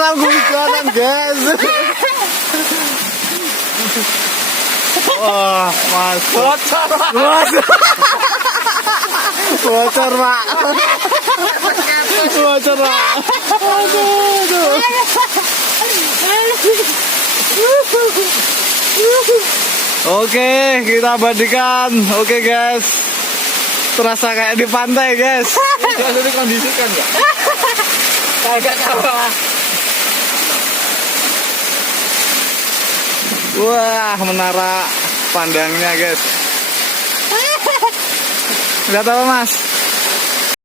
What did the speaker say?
nyiram hujanan guys. Wah, mas. Bocor, Pak. Bocor, Pak. Bocor, Pak. Aduh. Oke, kita abadikan. Oke, guys. Terasa kayak di pantai, guys. Sudah dikondisikan nggak? Kagak kalah. Wah, menara pandangnya, guys. Lihat apa, Mas?